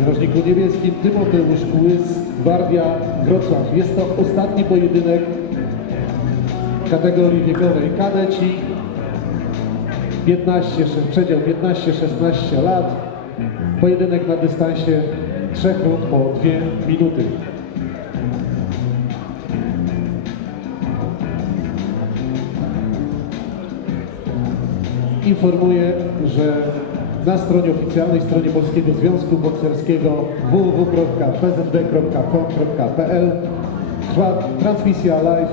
Narożniku niebieskim Tymoteusz Kłys, Gwardia Wrocław. Jest to ostatni pojedynek kategorii wiekowej kadeci. 15, sze- przedział 15-16 lat. Pojedynek na dystansie 3 rund po 2 minuty. Informuję, że na stronie oficjalnej, stronie Polskiego Związku Bokserskiego www.pzd.com.pl trwa transmisja live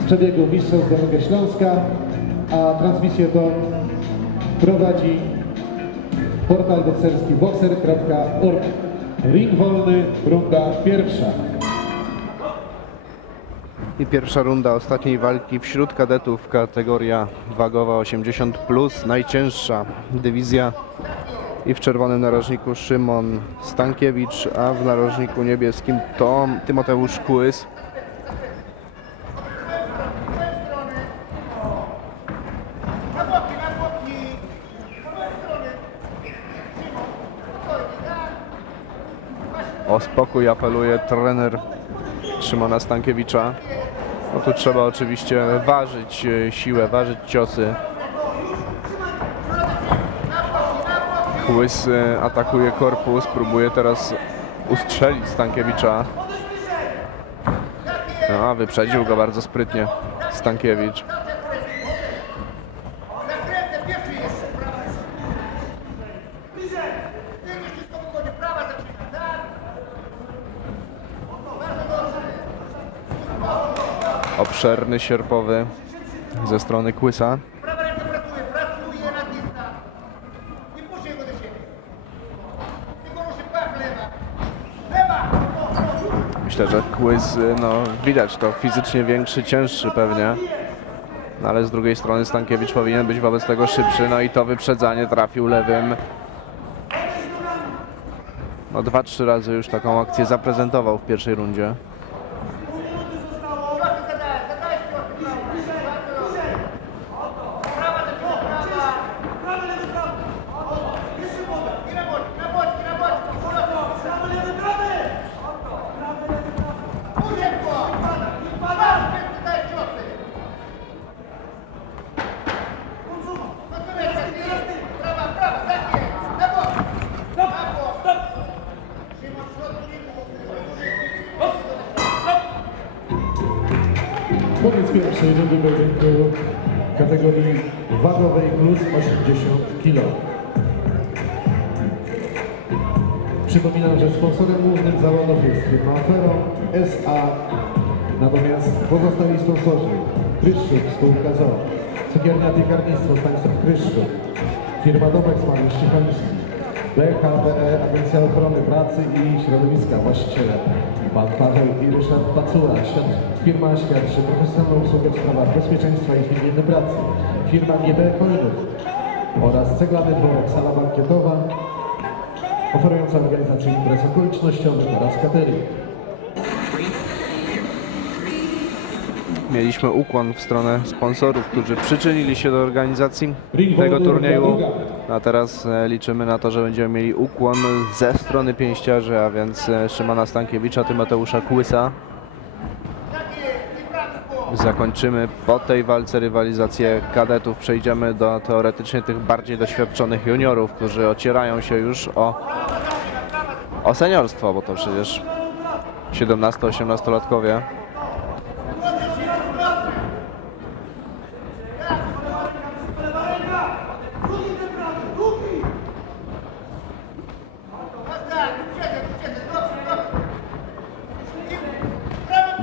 z przebiegu Mistrzostw Dolnego Śląska, a transmisję to prowadzi portal bokserski boxer.org. Ring wolny, runda pierwsza. I pierwsza runda ostatniej walki wśród kadetów, kategoria wagowa 80, najcięższa dywizja. I w czerwonym narożniku Szymon Stankiewicz, a w narożniku niebieskim Tom Tymoteusz Kłys. O spokój apeluje trener Szymona Stankiewicza. No tu trzeba oczywiście ważyć e, siłę, ważyć ciosy. Kłys e, atakuje korpus, próbuje teraz ustrzelić Stankiewicza. No, wyprzedził go bardzo sprytnie Stankiewicz. Obszerny, sierpowy ze strony Kłysa. Myślę, że Kłys, y, no widać to fizycznie większy, cięższy pewnie. No, ale z drugiej strony Stankiewicz powinien być wobec tego szybszy, no i to wyprzedzanie trafił lewym. No dwa, trzy razy już taką akcję zaprezentował w pierwszej rundzie. Trochę zadałeś, zadałeś trochę prawa. Bardzo dobrze. Prawa zaczyna, prawa. Prawy, lewy, prawy. Jeszcze woda. I na boczki, na boczki, na boczki. Prawy, lewy, prawy. Uciek go. Masz, więc daj ciosy. Kontynuuj, tak jest. Prawa, prawa, tak jest. Na bok. Na bok. Szymon, w środku ringu. Pierwszej rundy pojedynku kategorii wagowej plus 80 kg. Przypominam, że sponsorem głównym zawodów jest firma Afero SA, natomiast pozostali sponsorzy Kryszczuk, spółka ZOO, Cukiernia Piekarnictwo Stanisław Kryszczuk, firma Domek Mariusz Ciechaliński, BHPE, Agencja Ochrony Pracy i Środowiska, właściciele Pan Paweł i Ryszard Pacura, świat, firma świadczy profesjonalną usługę w sprawach bezpieczeństwa i higieny pracy, firma GB Coinów oraz Ceglany Dworek, sala bankietowa, oferująca organizację imprez okolicznościowych oraz catering. Mieliśmy ukłon w stronę sponsorów, którzy przyczynili się do organizacji tego turnieju. A teraz e, liczymy na to, że będziemy mieli ukłon ze strony pięściarzy, a więc e, Szymona Stankiewicza, Tymoteusza Kłysa. Zakończymy po tej walce rywalizację kadetów. Przejdziemy do teoretycznie tych bardziej doświadczonych juniorów, którzy ocierają się już o, o seniorstwo, bo to przecież 17-18-latkowie.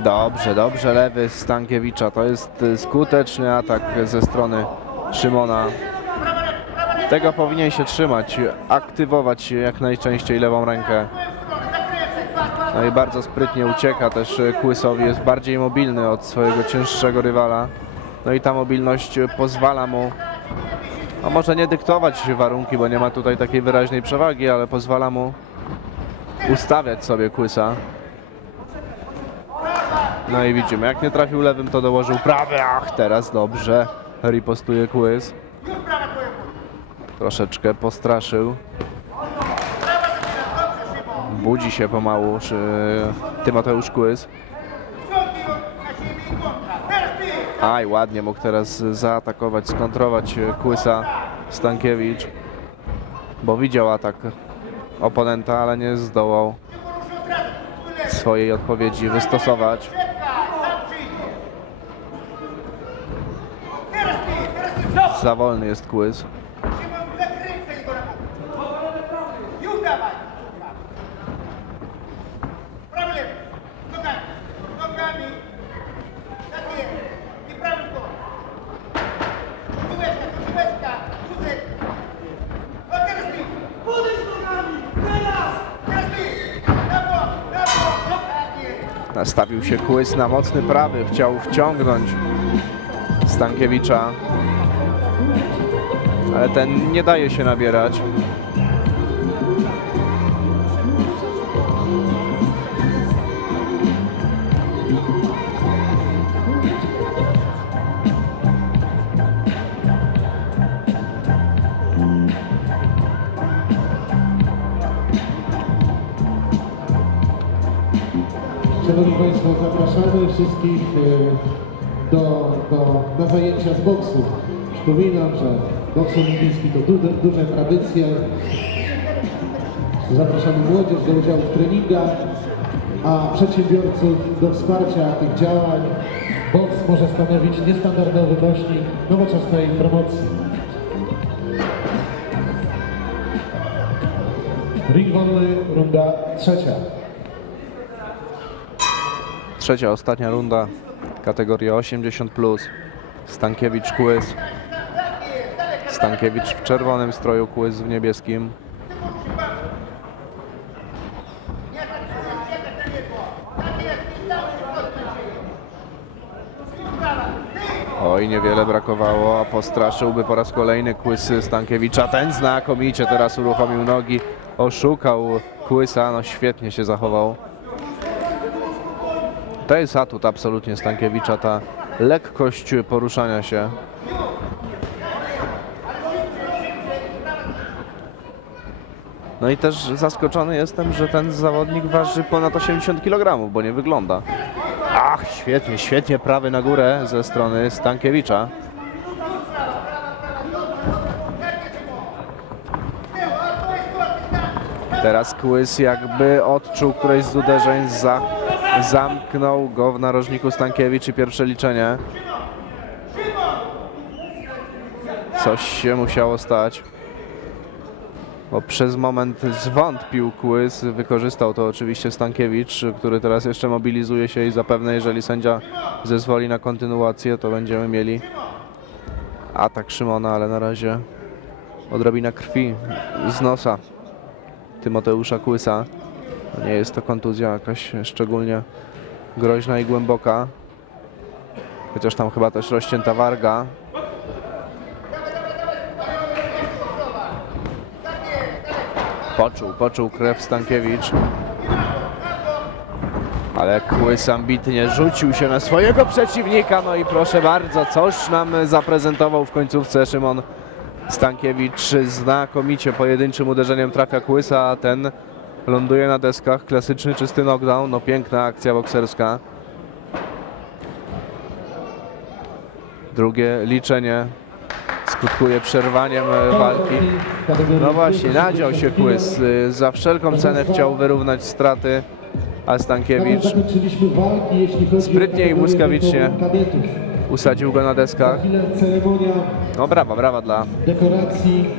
Dobrze, dobrze, lewy Stankiewicza. To jest y, skuteczny atak ze strony Szymona. Tego powinien się trzymać, aktywować jak najczęściej lewą rękę. No i bardzo sprytnie ucieka też Kłysowi, jest bardziej mobilny od swojego cięższego rywala. No i ta mobilność pozwala mu, no może nie dyktować warunki, bo nie ma tutaj takiej wyraźnej przewagi, ale pozwala mu ustawiać sobie Kłysa. No i widzimy, jak nie trafił lewym, to dołożył prawy. Ach, teraz dobrze. Ripostuje Kłys. Troszeczkę postraszył. budzi się pomału czy Tymoteusz Kłys. Ciągnij go na siebie i kontra. Teraz ty! Aj, ładnie mógł teraz zaatakować, skontrować Kłysa Stankiewicz, bo widział atak oponenta, ale nie zdołał swojej odpowiedzi wystosować. Bok. Tak jest. Nastawił się Kłys na mocny prawy, chciał wciągnąć Stankiewicza, ale ten nie daje się nabierać. Szanowni Państwo, zapraszamy wszystkich e, do, do, na zajęcia z boksu. Przypominam, że boks olimpijski to duże, duże tradycje. Zapraszamy młodzież do udziału w treningach, a przedsiębiorców do wsparcia tych działań. Boks może stanowić niestandardowy nośnik nowoczesnej promocji. Ring wolny, runda trzecia. Trzecia, ostatnia runda, kategoria 80+. Plus. Stankiewicz Kłys. Stankiewicz w czerwonym stroju, Kłys w niebieskim. Oj, niewiele brakowało, a postraszyłby po raz kolejny Kłysy Stankiewicza. Ten znakomicie teraz uruchomił nogi, oszukał Kłysa, no świetnie się zachował. To jest atut absolutnie Stankiewicza, ta lekkość poruszania się. No i też zaskoczony jestem, że ten zawodnik waży ponad 80 kg, bo nie wygląda. Ach, świetnie, świetnie prawy na górę ze strony Stankiewicza. Teraz Kłys jakby odczuł któreś z uderzeń, za, zamknął go w narożniku Stankiewicz i pierwsze liczenie. Coś się musiało stać. Bo przez moment zwątpił Kłys, wykorzystał to oczywiście Stankiewicz, który teraz jeszcze mobilizuje się i zapewne jeżeli sędzia zezwoli na kontynuację, to będziemy mieli atak Szymona, ale na razie odrobina krwi z nosa Tymoteusza Kłysa. Nie jest to kontuzja jakaś szczególnie groźna i głęboka. Chociaż tam chyba też rozcięta warga. Poczuł, poczuł krew Stankiewicz. Ale Kłys ambitnie rzucił się na swojego przeciwnika. No i proszę bardzo, coś nam zaprezentował w końcówce Szymon Stankiewicz. Znakomicie pojedynczym uderzeniem trafia Kłysa, a ten ląduje na deskach. Klasyczny, czysty knockdown. No piękna akcja bokserska. Drugie liczenie skutkuje przerwaniem e, walki. No właśnie, nadział się Kłys. Y, Za wszelką cenę chciał wyrównać straty, a Stankiewicz Sprytnie i błyskawicznie. usadził go na deskach. No brawa, brawa dla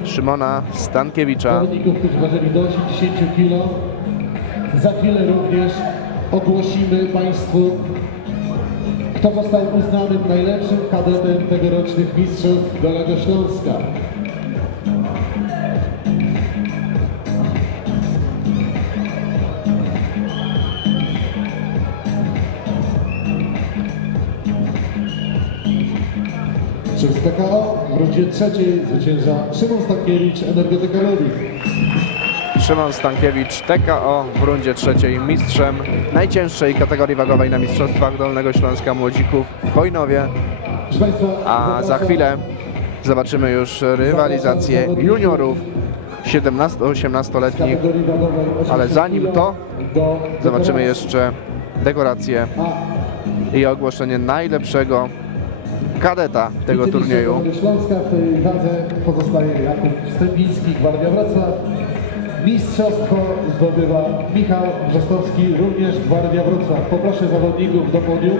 Szymona Stankiewicza. zawodników, którzy ważyli do 80 kg. Za chwilę również ogłosimy Państwu, kto został uznanym najlepszym kadetem tegorocznych mistrzów Dolnego Śląska. Przez TKO w rundzie trzeciej zwycięża Szymon Stankiewicz, Energetyka. Szymon Stankiewicz, TKO w rundzie trzeciej mistrzem najcięższej kategorii wagowej na Mistrzostwach Dolnego Śląska Młodzików w Państwa, A za chwilę zobaczymy już rywalizację juniorów 17-18-letnich. kategorii wagowej 80 Ale zanim to, Zobaczymy jeszcze dekorację i ogłoszenie najlepszego kadeta tego turnieju. Śląska w tej wadze pozostaje Jakub Stępiński, Gwardia Wrocław. Mistrzostwo zdobywa Michał Brzostowski, również Gwardia Wrocław. Poproszę zawodników do podium.